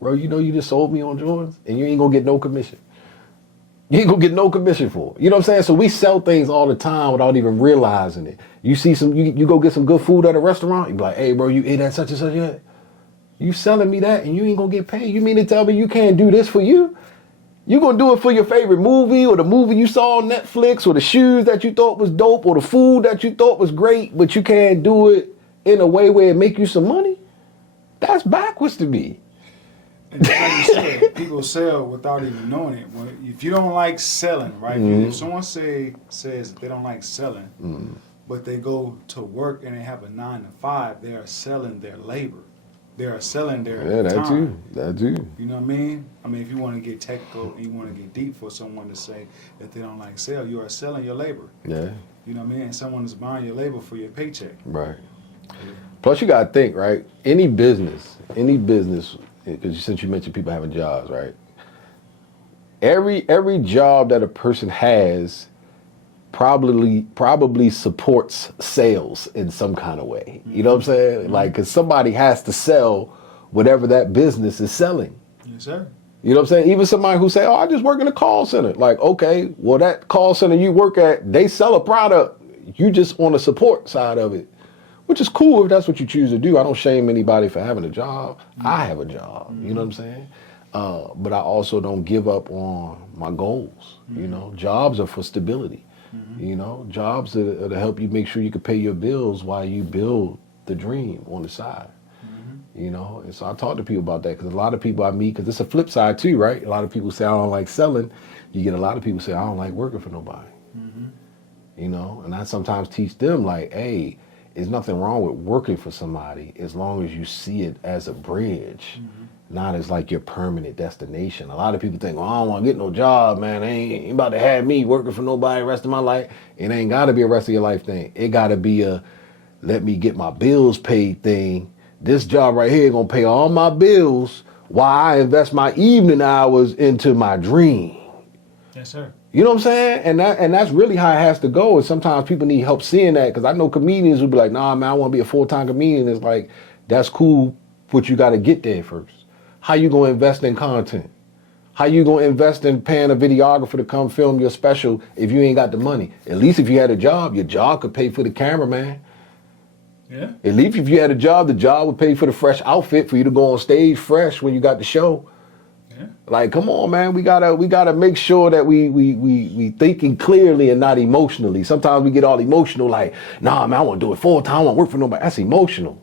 bro, you know you just sold me on Jordans and you ain't gonna get no commission. You ain't gonna get no commission for it. You know what I'm saying? So we sell things all the time without even realizing it. You see you go get some good food at a restaurant, you be like, hey bro, you ate at such and such yet? You selling me that and you ain't gonna get paid. You mean to tell me you can't do this for you? You gonna do it for your favorite movie, or the movie you saw on Netflix, or the shoes that you thought was dope, or the food that you thought was great, but you can't do it in a way where it make you some money? That's backwards to me. And like you said, people sell without even knowing it. If you don't like selling, right? Mm-hmm. If someone says they don't like selling, but they go to work and they have a 9 to 5, they are selling their labor. They are selling their time. That too. You know what I mean? I mean, if you want to get technical and you want to get deep for someone to say that they don't like sell, you are selling your labor. Yeah. You know what I mean? And someone is buying your labor for your paycheck. Right. Plus, you gotta think, right? Any business, because since you mentioned people having jobs, right? Every job that a person has probably supports sales in some kind of way. You know what I'm saying? Mm-hmm. Like, because somebody has to sell whatever that business is selling. Yes, sir. You know what I'm saying? Even somebody who say, oh, I just work in a call center. Like, okay, well, that call center you work at, they sell a product. You just on the support side of it, which is cool if that's what you choose to do. I don't shame anybody for having a job. Mm-hmm. I have a job. Mm-hmm. You know what I'm saying? But I also don't give up on my goals. Mm-hmm. You know, jobs are for stability. Mm-hmm. You know, jobs are to help you make sure you can pay your bills while you build the dream on the side. Mm-hmm. You know, and so I talk to people about that, because a lot of people I meet, because it's a flip side too, right? A lot of people say I don't like selling. You get a lot of people say I don't like working for nobody. Mm-hmm. You know, and I sometimes teach them like, hey, there's nothing wrong with working for somebody as long as you see it as a bridge. Mm-hmm. Not as like your permanent destination. A lot of people think, well, I don't want to get no job, man. They ain't about to have me working for nobody the rest of my life. It ain't got to be a rest of your life thing. It got to be a let me get my bills paid thing. This job right here going to pay all my bills while I invest my evening hours into my dream. Yes, sir. You know what I'm saying? And that's really how it has to go. And sometimes people need help seeing that, because I know comedians who be like, nah, man, I want to be a full-time comedian. It's like, that's cool, but you got to get there first. How you going to invest in content? How you going to invest in paying a videographer to come film your special if you ain't got the money? At least if you had a job, your job could pay for the cameraman. Yeah. At least if you had a job, the job would pay for the fresh outfit for you to go on stage fresh when you got the show. Yeah. Like, come on, man. We gotta make sure that we thinking clearly and not emotionally. Sometimes we get all emotional, like, nah, man, I want to do it full time. I want to work for nobody. That's emotional.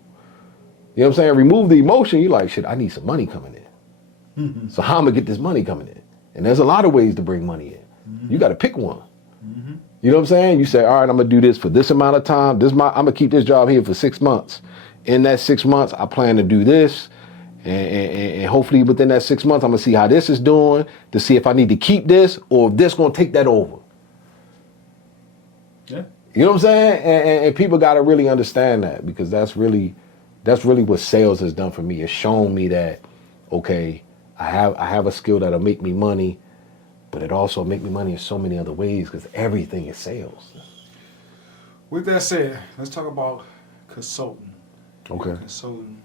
You know what I'm saying? Remove the emotion. You're like, shit, I need some money coming in. Mm-hmm. So how am I gonna get this money coming in? And there's a lot of ways to bring money in. Mm-hmm. You got to pick one. Mm-hmm. You know what I'm saying? You say, all right, I'm gonna do this for this amount of time. I'm gonna keep this job here for 6 months. In that 6 months, I plan to do this. And hopefully within that 6 months, I'm gonna see how this is doing to see if I need to keep this or if this gonna take that over. Yeah. You know what I'm saying? And people got to really understand that, because that's really what sales has done for me. It's shown me that, okay, I have a skill that'll make me money, but it also make me money in so many other ways, because everything is sales. With that said, let's talk about consulting. Okay. Consulting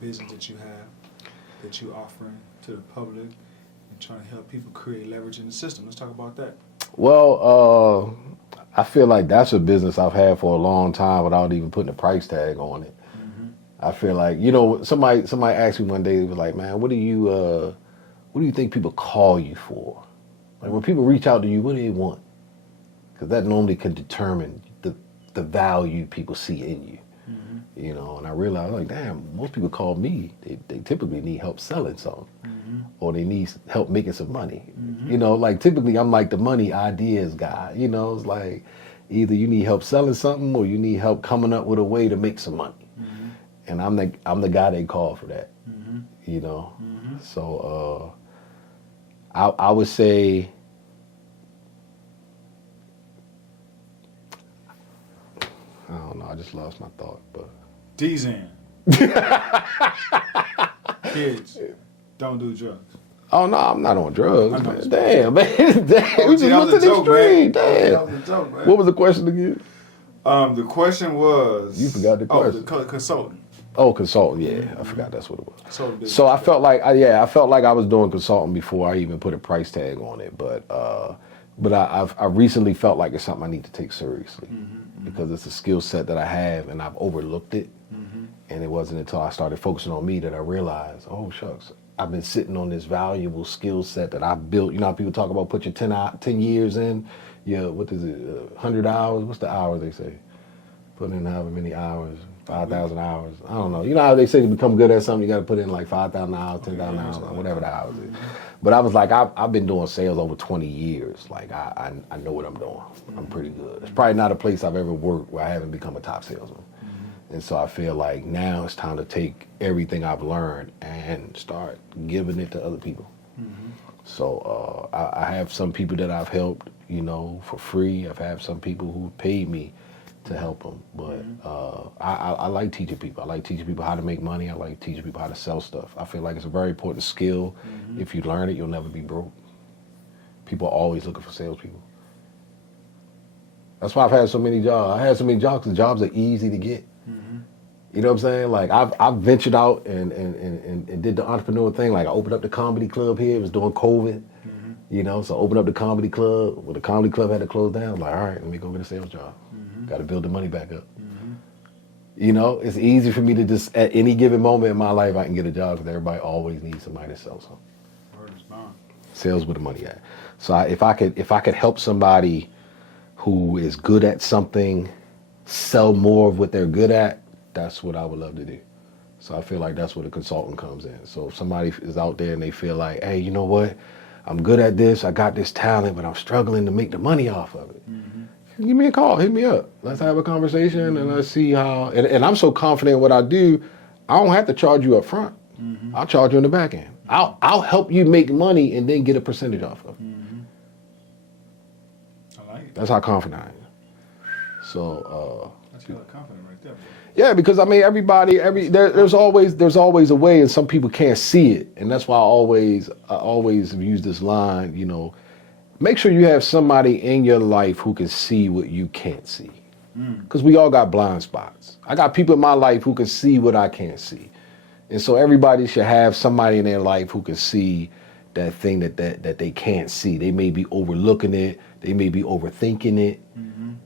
business that you have, that you're offering to the public, and trying to help people create leverage in the system. Let's talk about that. Well, I feel like that's a business I've had for a long time without even putting a price tag on it. Mm-hmm. I feel like, somebody asked me one day, they was like, man, what do you think people call you for? Like, when people reach out to you, what do they want? Because that normally can determine the value people see in you. Mm-hmm. And I realized, like, damn, most people call me, they typically need help selling something. Mm-hmm. Or they need help making some money. Mm-hmm. Like, typically I'm like the money ideas guy. It's like either you need help selling something or you need help coming up with a way to make some money. Mm-hmm. And I'm the guy they call for that. Mm-hmm. Mm-hmm. So I would say, I don't know, I just lost my thought, but D-Zen. Kids, don't do drugs. oh no, I'm not on drugs, I know. man. Damn, man. Damn. Oh, We gee, just that went was to a the joke, man. extreme. That Damn. was a joke, man. What was the question again? The question was... You forgot the question. Oh, the consultant. Oh, consulting. Yeah, I forgot that's what it was. Consultant business. So I felt like I was doing consulting before I even put a price tag on it. But I recently felt like it's something I need to take seriously, because it's a skill set that I have and I've overlooked it. And it wasn't until I started focusing on me that I realized, oh shucks, I've been sitting on this valuable skill set that I built. You know how people talk about put your 10 years in, what is it, 100 hours? What's the hours they say? Put in however many hours, 5,000 hours. I don't know. You know how they say to become good at something, you got to put in like 5,000 hours, 10,000 hours, whatever the hours is. But I was like, I've been doing sales over 20 years. Like, I know what I'm doing. I'm pretty good. It's probably not a place I've ever worked where I haven't become a top salesman. And so I feel like now it's time to take everything I've learned and start giving it to other people. So I have some people that I've helped, for free. I've had some people who paid me to help them. But I like teaching people. I like teaching people how to make money. I like teaching people how to sell stuff. I feel like it's a very important skill. If you learn it, you'll never be broke. People are always looking for salespeople. That's why I've had so many jobs. I had so many jobs because jobs are easy to get. You know what I'm saying? Like, I've ventured out and did the entrepreneur thing. Like, I opened up the comedy club here. It was during COVID. So I opened up the comedy club. Well, the comedy club had to close down. I'm like, all right, let me go get a sales job. Got to build the money back up. It's easy for me to just, at any given moment in my life, I can get a job, because everybody always needs somebody to sell something. Word is bond. Sales where the money at. So if I could help somebody who is good at something sell more of what they're good at, that's what I would love to do. So I feel like that's where the consultant comes in. So if somebody is out there and they feel like, hey, you know what? I'm good at this. I got this talent, but I'm struggling to make the money off of it. Give me a call. Hit me up. Let's have a conversation and let's see how. And I'm so confident in what I do, I don't have to charge you up front. I'll charge you in the back end. I'll help you make money and then get a percentage off of it. I like it. That's how confident I am. So That's hella confident right there. yeah, because I mean, there's always a way, and some people can't see it, and that's why I always use this line. Make sure you have somebody in your life who can see what you can't see, because we all got blind spots. I got people in my life who can see what I can't see, and so everybody should have somebody in their life who can see that thing that they can't see. They may be overlooking it, they may be overthinking it.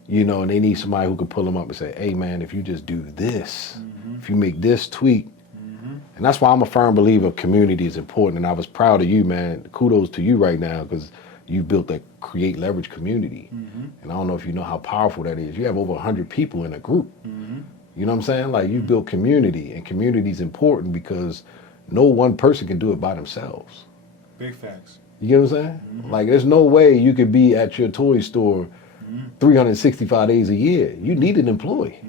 And they need somebody who can pull them up and say, hey man, if you just do this, if you make this tweak. And that's why I'm a firm believer community is important. And I was proud of you, man. Kudos to you right now, because you built that Create Leverage community. And I don't know if you know how powerful that is. You have over 100 people in a group. You know what I'm saying? Like, you built community, and community is important because no one person can do it by themselves. Big facts. You get what I'm saying? Like, there's no way you could be at your toy store 365 days a year. You need an employee.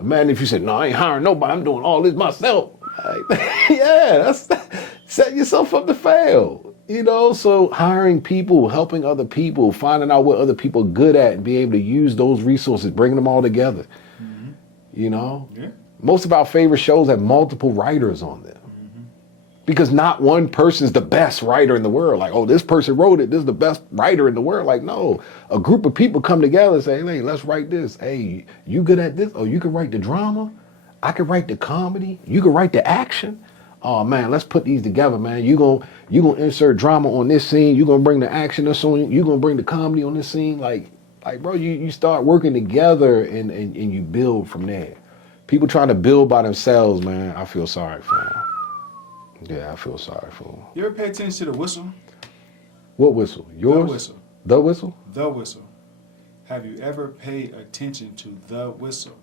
Imagine if you said, no, I ain't hiring nobody, I'm doing all this myself. Like, yeah, set yourself up to fail. You know, so hiring people, helping other people, finding out what other people are good at and be able to use those resources, bringing them all together. Mm-hmm. You know? Yeah. Most of our favorite shows have multiple writers on them. Mm-hmm. Because not one person's the best writer in the world. Like, oh, this person wrote it. This is the best writer in the world. Like, no. A group of people come together and say, hey, let's write this. Hey, you good at this? Oh, you can write the drama? I can write the comedy? You can write the action? Oh man, let's put these together, man. You gonna insert drama on this scene. You gonna bring the action on scene. You gonna bring the comedy on this scene. Like bro, you start working together and you build from there. People trying to build by themselves, man. I feel sorry for them. Yeah, I feel sorry for them. You ever pay attention to the whistle? What whistle? Yours? The whistle. The whistle? The whistle. Have you ever paid attention to the whistle?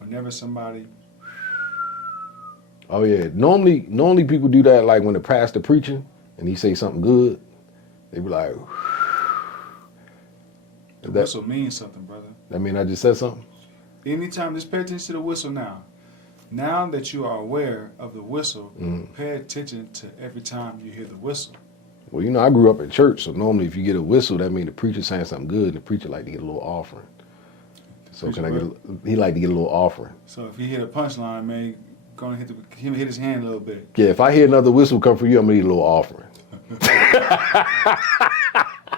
Whenever somebody. Oh yeah. Normally people do that like when the pastor preaching and he say something good, they be like. The whistle means something, brother. That mean I just said something? Anytime, just pay attention to the whistle now. Now that you are aware of the whistle, pay attention to every time you hear the whistle. Well, you know, I grew up in church, so normally if you get a whistle, that means the preacher saying something good, and the preacher like to get a little offering. So he like to get a little offering. So if he hit a punchline, man, gonna hit his hand a little bit. Yeah, if I hear another whistle come from you, I'm gonna need a little offering.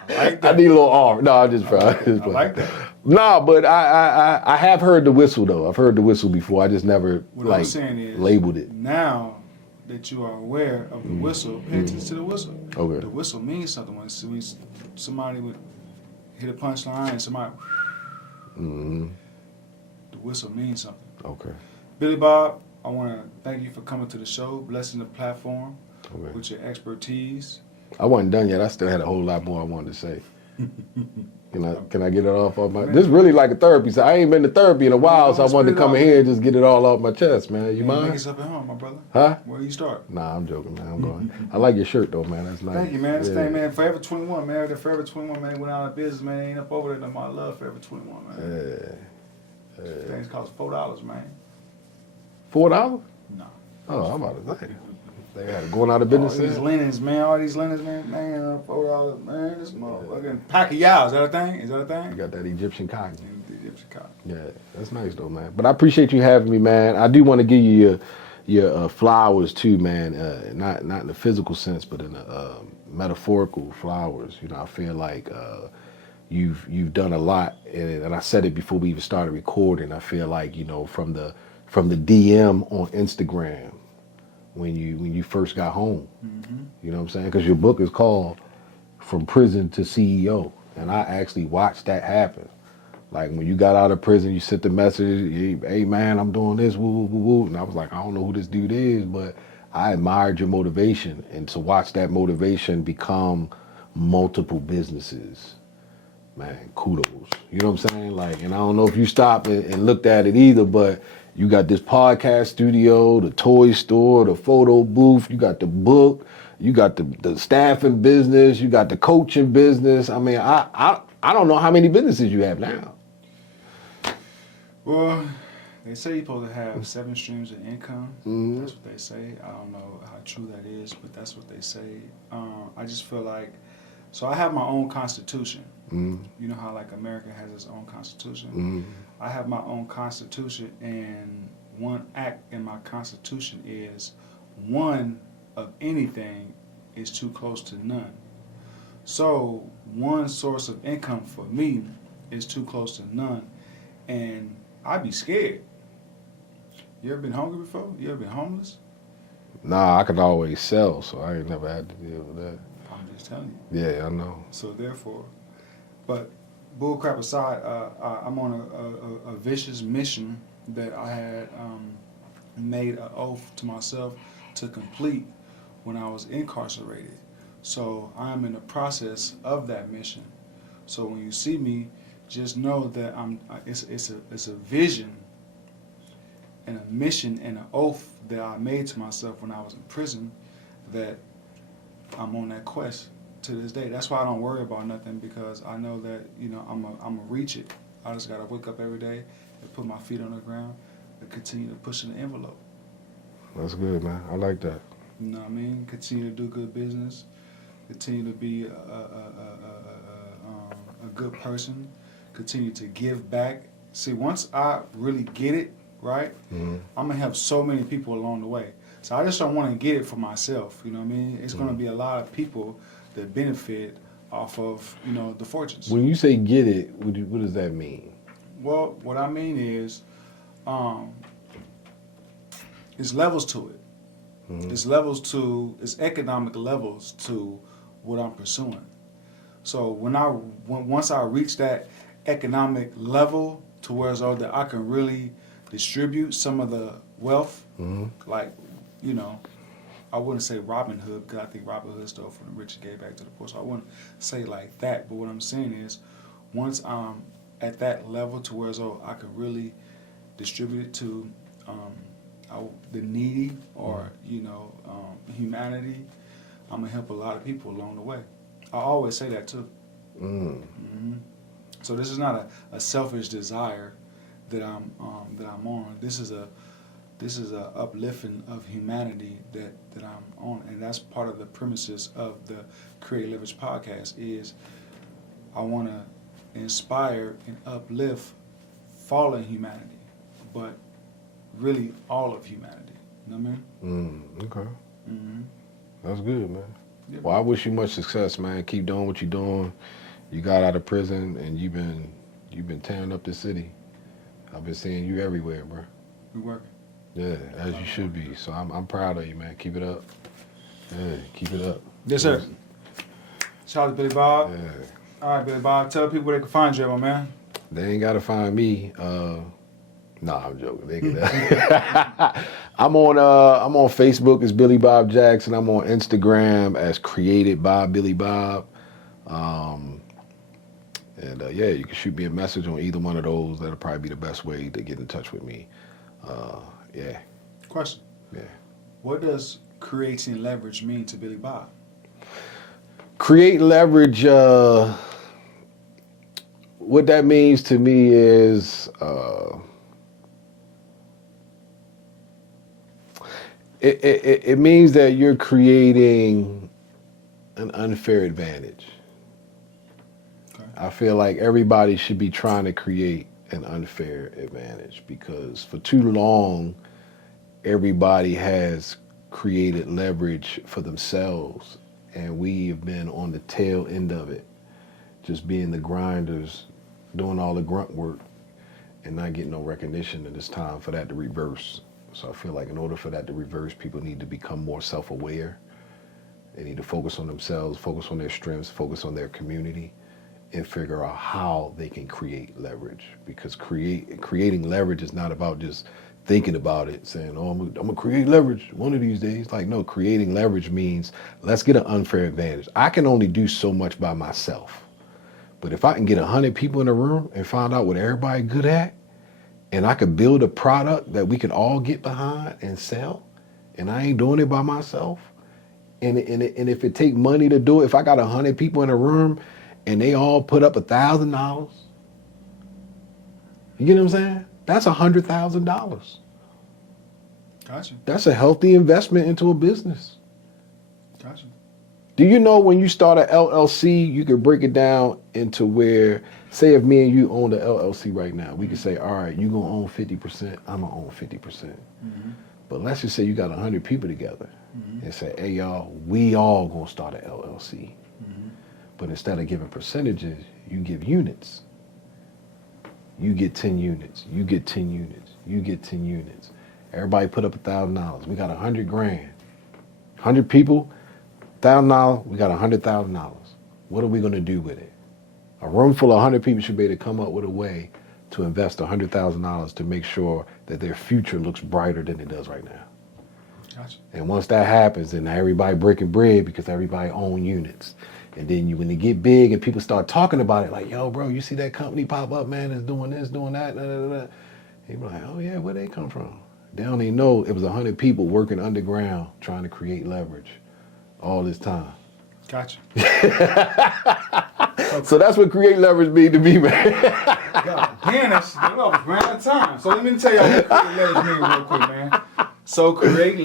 I like that. I need a little offering. No, I just like that. No, but I have heard the whistle though. I've heard the whistle before. I just never What I'm saying is, labeled it. Now that you are aware of the whistle, pay attention to the whistle. Okay. The whistle means something. When somebody would hit a punchline and somebody, the whistle means something. Okay. Billy Bob, I want to thank you for coming to the show, blessing the platform with your expertise. I wasn't done yet. I still had a whole lot more I wanted to say. Can I get it off my? This is really like a therapy. So I ain't been to therapy in a while, so I wanted to come in here and just get it all off my chest, man. You mind? Make yourself at home, my brother. Huh? Where you start? Nah, I'm joking, man. I'm going. I like your shirt though, man. That's nice. Thank you, man. This Yeah. thing, man, Forever 21, man. The Forever 21, man, went out of business, man. Ain't up over there no more. I love Forever 21, man. Yeah. Things cost $4, man. $4? No. Oh, I'm about to say. They had going out of business. All these linens, man. All these linens, man. Man, $4, man. This motherfucking pack of y'all. Is that a thing? Is that a thing? You got that Egyptian cotton. The Egyptian cotton. Yeah, that's nice though, man. But I appreciate you having me, man. I do want to give you your flowers too, man. Not in the physical sense, but in the metaphorical flowers. You know, I feel like you've done a lot, and I said it before we even started recording. I feel like, you know, from the DM on Instagram when you first got home. You know what I'm saying? Because your book is called From Prison to CEO, and I actually watched that happen. Like when you got out of prison, you sent the message, hey man, I'm doing this, woo, woo, woo, woo. And I was like, I don't know who this dude is, but I admired your motivation. And to watch that motivation become multiple businesses, man, kudos. You know what I'm saying? Like, and I don't know if you stopped and looked at it either, but you got this podcast studio, the toy store, the photo booth, you got the book, you got the staffing business, you got the coaching business. I mean, I don't know how many businesses you have now. Well, they say you're supposed to have 7 streams of income. That's what they say. I don't know how true that is, but that's what they say. I just feel like, so I have my own constitution. You know how like America has its own constitution? I have my own constitution, and one act in my constitution is one of anything is too close to none. So one source of income for me is too close to none, and I'd be scared. You ever been hungry before? You ever been homeless? Nah, I could always sell, so I ain't never had to deal with that. I'm just telling you. Yeah, I know. So therefore, but bullcrap aside, I'm on a vicious mission that I had made an oath to myself to complete when I was incarcerated. So I'm in the process of that mission. So when you see me, just know that it's a vision and a mission and an oath that I made to myself when I was in prison, that I'm on that quest to this day. That's why I don't worry about nothing, because I know that, you know, I'm a reach it. I just gotta wake up every day and put my feet on the ground and continue to push in the envelope. That's good, man. I like that. You know what I mean? Continue to do good business. continue to be a good person, continue to give back. See, once I really get it, right, Mm-hmm. I'm going to help so many people along the way. So I just don't want to get it for myself, you know what I mean? It's going to be a lot of people that benefit off of, you know, the fortunes. When you say get it, what does that mean? Well, what I mean is, it's levels to it. Mm-hmm. It's economic levels to what I'm pursuing. So once I reach that economic level to where as though that I can really distribute some of the wealth, Mm-hmm. like, you know, I wouldn't say Robin Hood, because I think Robin Hood stole from the rich and gave back to the poor. So I wouldn't say like that. But what I'm saying is, once I'm at that level to where as though I can really distribute it to the needy or, you know, humanity, I'm gonna help a lot of people along the way. I always say that too. Mm. Mm-hmm. So this is not a selfish desire that I'm on. This is a uplifting of humanity that I'm on, and that's part of the premises of the Create Leverage podcast. Is I want to inspire and uplift fallen humanity, but really all of humanity. You know what I mean? Okay. Mm-hmm. That's good, man. Yeah. Well, I wish you much success, man. Keep doing what you're doing. You got out of prison and you've been tearing up the city. I've been seeing you everywhere, bro. We working. Yeah, as you should be. So I'm proud of you, man. Keep it up. Yeah, keep it up. Yes, sir. Shout out to Billy Bob. Yeah. All right, Billy Bob. Tell people where they can find you, my man. They ain't gotta find me. Nah, I'm joking. They can, I'm on Facebook as Billy Bob Jackson. I'm on Instagram as Created by Billy Bob. Yeah, you can shoot me a message on either one of those. That'll probably be the best way to get in touch with me. Yeah. Question. Yeah. What does creating leverage mean to Billy Bob? Create leverage. What that means to me is it means that you're creating an unfair advantage. Okay. I feel like everybody should be trying to create an unfair advantage because for too long, everybody has created leverage for themselves, and we have been on the tail end of it, just being the grinders, doing all the grunt work, and not getting no recognition. And it's time for that to reverse. So I feel like in order for that to reverse, people need to become more self-aware. They need to focus on themselves, focus on their strengths, focus on their community, and figure out how they can create leverage. Because creating leverage is not about just thinking about it, saying, oh, I'm gonna create leverage one of these days. Like, no, creating leverage means let's get an unfair advantage. I can only do so much by myself. But if I can get 100 people in a room and find out what everybody good at, and I could build a product that we can all get behind and sell, and I ain't doing it by myself, and if it take money to do it, if I got 100 people in a room and they all put up $1,000, you get what I'm saying? That's $100,000. Gotcha. That's a healthy investment into a business. Gotcha. Do you know when you start an LLC, you can break it down into where, say if me and you own the LLC right now, we could say, all right, you gonna own 50%, I'm gonna own 50%. Mm-hmm. But let's just say you got 100 people together Mm-hmm. and say, hey y'all, we all gonna start an LLC. Mm-hmm. But instead of giving percentages, you give units. You get 10 units, you get 10 units, you get 10 units. Everybody put up $1,000. We got 100 grand. 100 people, $1,000, we got $100,000. What are we gonna do with it? A room full of 100 people should be able to come up with a way to invest $100,000 to make sure that their future looks brighter than it does right now. Gotcha. And once that happens, then everybody breaking bread because everybody own units. And then when they get big and people start talking about it, like, yo, bro, you see that company pop up, man, is doing this, doing that, And you be like, oh yeah, where they come from? They don't even know it was 100 people working underground trying to create leverage all this time. Gotcha. So that's what create leverage mean to me, man. God damn, that's ran out of time. So let me tell y'all what create leverage mean real quick, man. So create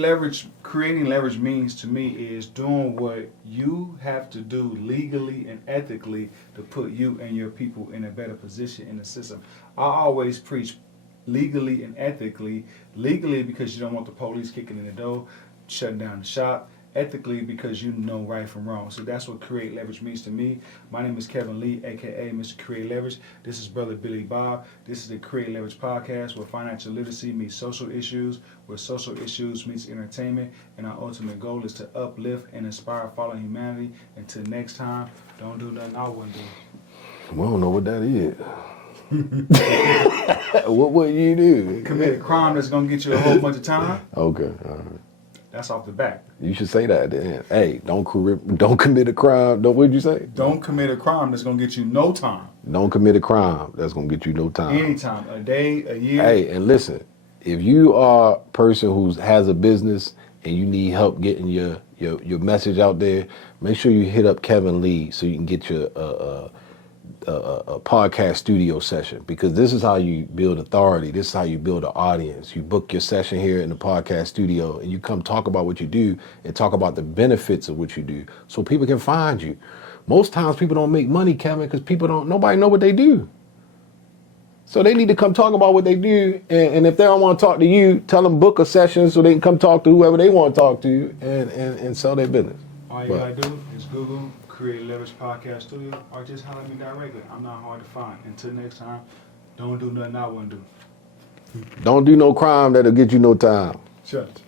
creating leverage means to me is doing what you have to do legally and ethically to put you and your people in a better position in the system. I always preach legally and ethically. Legally because you don't want the police kicking in the door, shutting down the shop. Ethically because you know right from wrong. So that's what create leverage means to me. My name is Kevin Lee, aka Mr. Create Leverage. This is Brother Billy Bob. This is the Create Leverage podcast where financial literacy meets social issues, where social issues meets entertainment, and our ultimate goal is to uplift and inspire fallen humanity. Until next time, don't do nothing I wouldn't do. We don't know what that is. What would you do? Commit a crime that's gonna get you a whole bunch of time. Okay, all right. That's off the bat. You should say that at the end. Hey, don't commit a crime. What did you say? Don't commit a crime that's gonna get you no time. Don't commit a crime that's gonna get you no time. Anytime, a day, a year. Hey, and listen, if you are a person who has a business and you need help getting your message out there, make sure you hit up Kevin Lee so you can get your a podcast studio session, because this is how you build authority. This is how you build an audience. You book your session here in the podcast studio and you come talk about what you do and talk about the benefits of what you do so people can find you. Most times people don't make money, Kevin, because nobody know what they do. So they need to come talk about what they do, and if they don't want to talk to you, tell them book a session so they can come talk to whoever they want to talk to and sell their business. All you gotta do is Google Create Leverage Podcast Studio or just holler at me directly. I'm not hard to find. Until next time, don't do nothing I wouldn't do. Don't do no crime that'll get you no time. Shut.